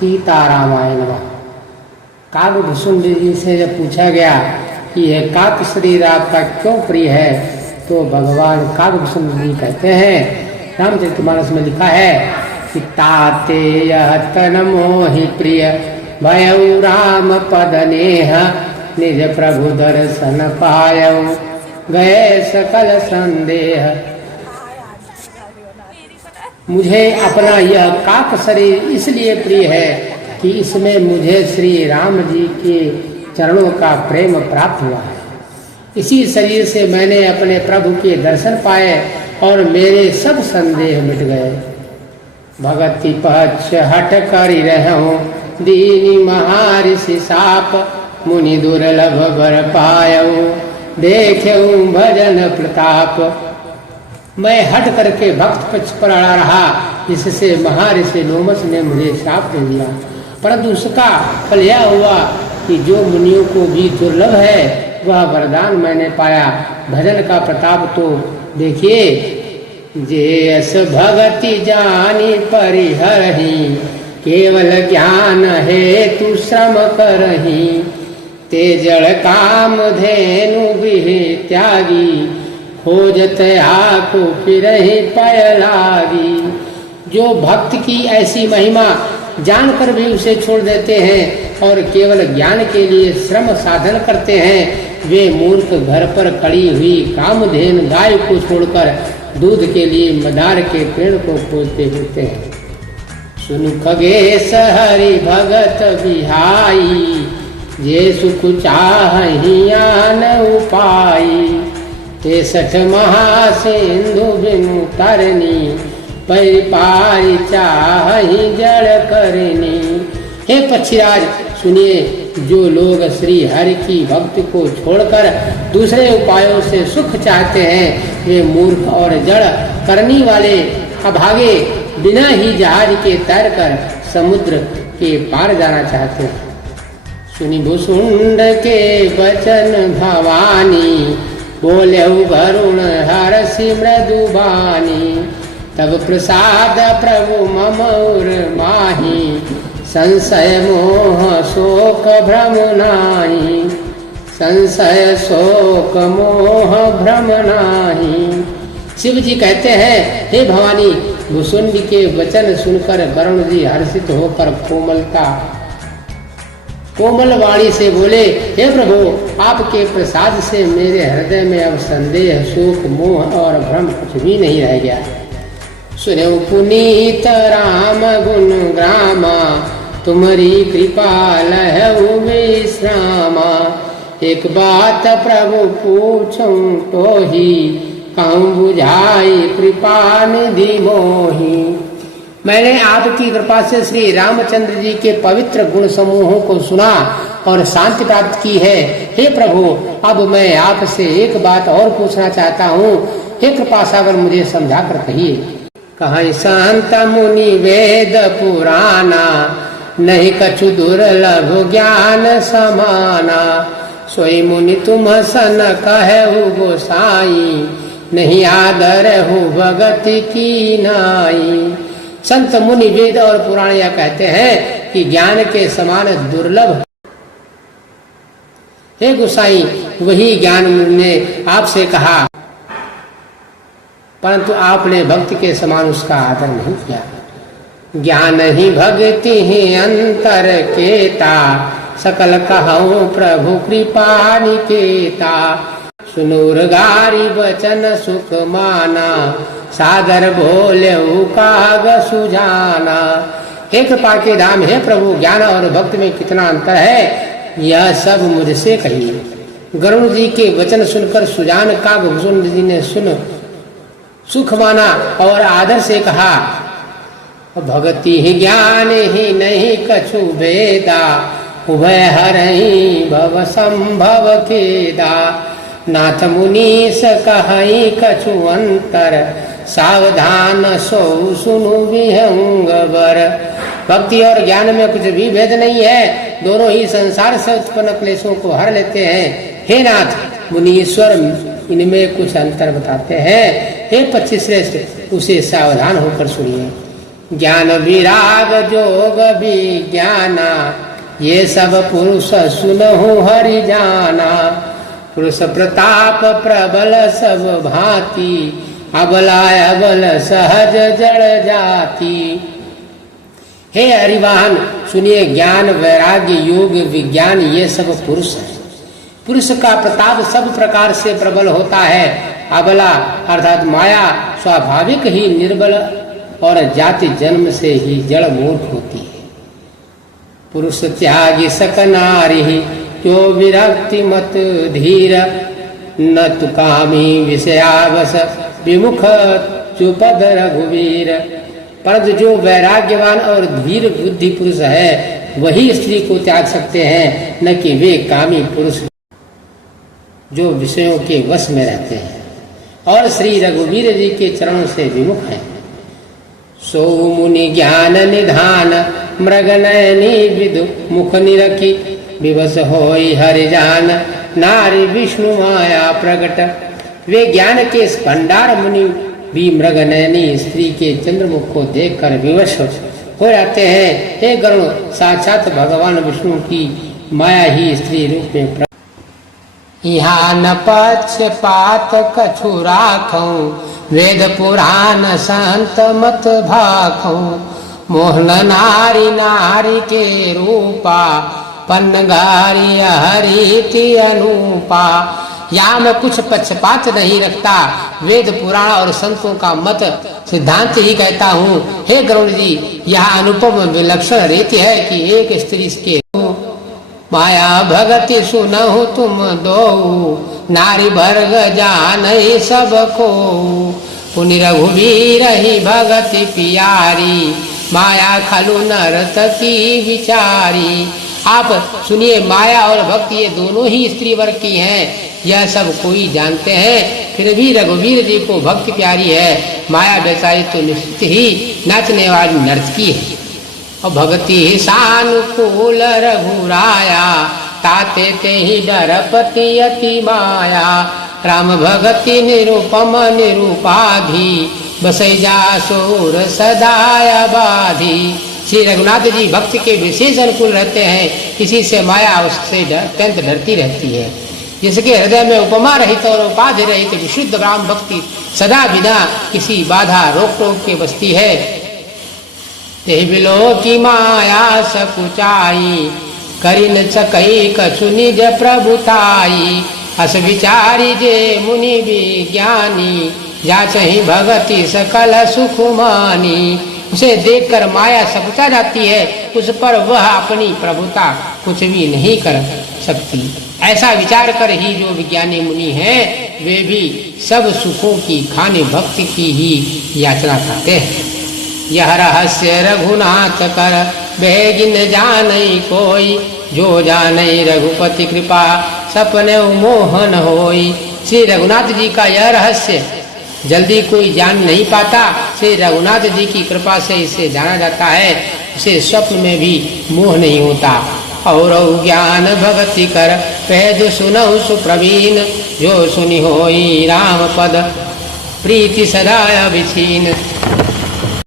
सीतारामाय नमः। काकभूषुंड जी से जब पूछा गया कि यह काक शरीर आपका क्यों प्रिय है, तो भगवान काकभूषुंड जी कहते हैं, रामचरितमानस में लिखा है कि ताते यह तन मोहि प्रिय भयउ राम पद नेह, निज प्रभु दर्शन पायउ गए सकल संदेह। मुझे अपना यह काक शरीर इसलिए प्रिय है कि इसमें मुझे श्री राम जी के चरणों का प्रेम प्राप्त हुआ है। इसी शरीर से मैंने अपने प्रभु के दर्शन पाए और मेरे सब संदेह मिट गए। भगति पक्ष हट कर रहूं दीनी महाऋषि साप, मुनि दुर्लभ बर पायऊ देखूं भजन प्रताप। मैं हट करके भक्त पक्ष पर अड़ा रहा, जिससे महर्षि लोमस ने मुझे श्राप दे दिया, परंतु उसका फल यह हुआ कि जो मुनियों को भी दुर्लभ है वह वरदान मैंने पाया। भजन का प्रताप तो देखिए, जेस भगति जानी परिहरहि, केवल ज्ञान हेतु श्रम करहि, ते जड़ काम धेनु बिहि त्यागी, खोजत आको फिरहि पय लागी। जो भक्त की ऐसी महिमा जानकर भी उसे छोड़ देते हैं और केवल ज्ञान के लिए श्रम साधन करते हैं, वे मूर्ख घर पर खड़ी हुई कामधेनु गाय को छोड़कर दूध के लिए मदार के पेड़ को खोजते फिरते हैं। सुनु खगेश हरि भगत बिहाई, जे सुख चाहि आन उपाई, 63 महासिंधु बिनु तरनी, परिपारी चाहि जड़ करनी। हे पक्षीराज सुनिए, जो लोग श्री हरि की भक्ति को छोड़कर दूसरे उपायों से सुख चाहते हैं, वे मूर्ख और जड़ करनी वाले अभागे बिना ही जहाज के तैरकर समुद्र के पार जाना चाहते हैं। सुनि भुसुंड के वचन भवानी, बोले वरुण हरषि मृदुबानी, तब प्रसाद प्रभु मम उर माही, संशय मोह शोक भ्रम नाही, संशय शोक मोह भ्रम नाही। शिव जी कहते हैं, हे भवानी, भुसुंड के वचन सुनकर वरुण जी हर्षित होकर कोमल वाणी से बोले, हे प्रभु, आपके प्रसाद से मेरे हृदय में अब संदेह शोक मोह और भ्रम कुछ भी नहीं रह गया। सुनो पुनीत राम गुण ग्रामा, तुम्हारी कृपा लहु विश्रामा, एक बात प्रभु पूछूं तो ही, कहूँ बुझाई कृपा निधि मोही। मैंने आपकी कृपा से श्री रामचंद्र जी के पवित्र गुण समूहों को सुना और शांति प्राप्त की है। हे प्रभु, अब मैं आपसे एक बात और पूछना चाहता हूँ। हे कृपा सागर, मुझे समझा कर कहिए। कहीं संत मुनि वेद पुराना, नहीं कछु दुर्लभ ज्ञान समाना, सोई मुनि तुम सन कहु गोसाई, नहीं आदर हो भगति की नाई। संत मुनि वेद और पुराण यह कहते हैं कि ज्ञान के समान दुर्लभ हे गोसाई, वही ज्ञान ने आपसे कहा, परंतु आपने भक्ति के समान उसका आदर नहीं किया। ज्ञान ही भक्ति ही अंतर केता, सकल कहूँ प्रभु कृपा निकेता, सुनूर गारी वचन सुख माना, सादर बोले काग सुजाना। हे कृपा के धाम, हे प्रभु, ज्ञान और भक्ति में कितना अंतर है, यह सब मुझसे कहिए। गरुड़ जी के वचन सुनकर सुजान कागभूषुंड जी ने सुख माना और आदर से कहा, भक्ति ही ज्ञान ही नहीं कछु भेदा, उभय हरहि भव संभव खेदा, नाथ मुनीस कहि कछु अंतर, सावधान सो सुनु विहंग बर। भक्ति और ज्ञान में कुछ भी भेद नहीं है, दोनों ही संसार से उत्पन्न क्लेशों को हर लेते हैं। हे नाथ मुनीश्वर, इनमें कुछ अंतर बताते हैं। हे पक्षी श्रेष्ठ, उसे सावधान होकर सुनिए। ज्ञान विराग जोग विज्ञाना, ये सब पुरुष सुनहु हरि जाना। पुरुष प्रताप प्रबल सब भांति, अबला अबल सहज जड़ जाति। हे हरिवाहन सुनिए, ज्ञान वैराग्य योग विज्ञान ये सब पुरुष है। पुरुष का प्रताप सब प्रकार से प्रबल होता है। अबला अर्थात माया स्वाभाविक ही निर्बल और जाति जन्म से ही जड़ मूर्ख होती है। पुरुष त्यागी सक नारी, जो विरक्ति मत धीर। न तु कामी विषयावस, विमुख चुपद रघुवीर। परंतु जो वैराग्यवान और धीर बुद्धि पुरुष है, वही स्त्री को त्याग सकते हैं, न कि वे कामी पुरुष जो विषयों के वश में रहते हैं और श्री रघुवीर जी के चरणों से विमुख हैं। सो मुनि ज्ञान निधान, मृग नयनी विदु मुख निरखी। विवश होई हरि जान, नारी विष्णु माया प्रगट। वे ज्ञान के इस भंडार मुनि भी मृग नयनी स्त्री के चंद्रमुख को देखकर विवश हो जाते हैं। हे गरुण, साक्षात भगवान विष्णु की माया ही स्त्री रूप में यहाँ न पक्षपात कछु राखूं, वेद पुराण संत मत भाखूं। मोहन नारी नारी के रूपा, पन्नगारी हरिति अनुपा। यहाँ मैं कुछ पक्षपात नहीं रखता, वेद पुराण और संतों का मत सिद्धांत ही कहता हूँ। हे गरुड़ जी, यहाँ अनुपम विलक्षण रीति है कि एक स्त्री के माया भगति सुनहु तुम दो। नारी भर्ग जान सबको, पुनि रघुवीर ही भगति पियारी। माया खलु नर्तकी विचारी। आप सुनिए, माया और भक्ति ये दोनों ही स्त्री वर्ग की हैं, यह सब कोई जानते हैं। फिर भी रघुवीर जी को भक्ति प्यारी है। माया बेचारी तो निश्चित ही नाचने वाली नर्तकी है। और भक्ति ही सानुकूल रघुराया, ताते ते ही डरपति अति माया। राम भगति निरूपम निरूपाधि, बसै जा सूर सदाया बाधी। श्री रघुनाथ जी भक्ति के विशेष अनुकूल रहते हैं, इसी से माया उससे अत्यंत डरती रहती है। जिसके हृदय में उपमा रहित और उपाधि रहित विशुद्ध राम भक्ति सदा बिना किसी बाधा रोक टोक के बसती है। ते बिलो की माया सकुचाई, करी न सकई कछु निज प्रभुताई। अस विचारी जे मुनि विज्ञानी, जाचहि भगति सकल सुख मानी। उसे देखकर माया सकुचा जाती है, उस पर वह अपनी प्रभुता कुछ भी नहीं कर सकती। ऐसा विचार कर ही जो विज्ञानी मुनि हैं, वे भी सब सुखों की खाने भक्ति की ही याचना करते हैं। यह रहस्य रघुनाथ कर, बेगिन जानई कोई। जो जानई रघुपति कृपा, सपने मोहन होई। श्री रघुनाथ जी का यह रहस्य जल्दी कोई जान नहीं पाता। श्री रघुनाथ जी की कृपा से इसे जाना जाता है, उसे स्वप्न में भी मोह नहीं होता। और ज्ञान भक्ति कर, पैद सुनहु सुप्रवीण। जो सुनि होई राम पद, प्रीति सदा अभिछीन।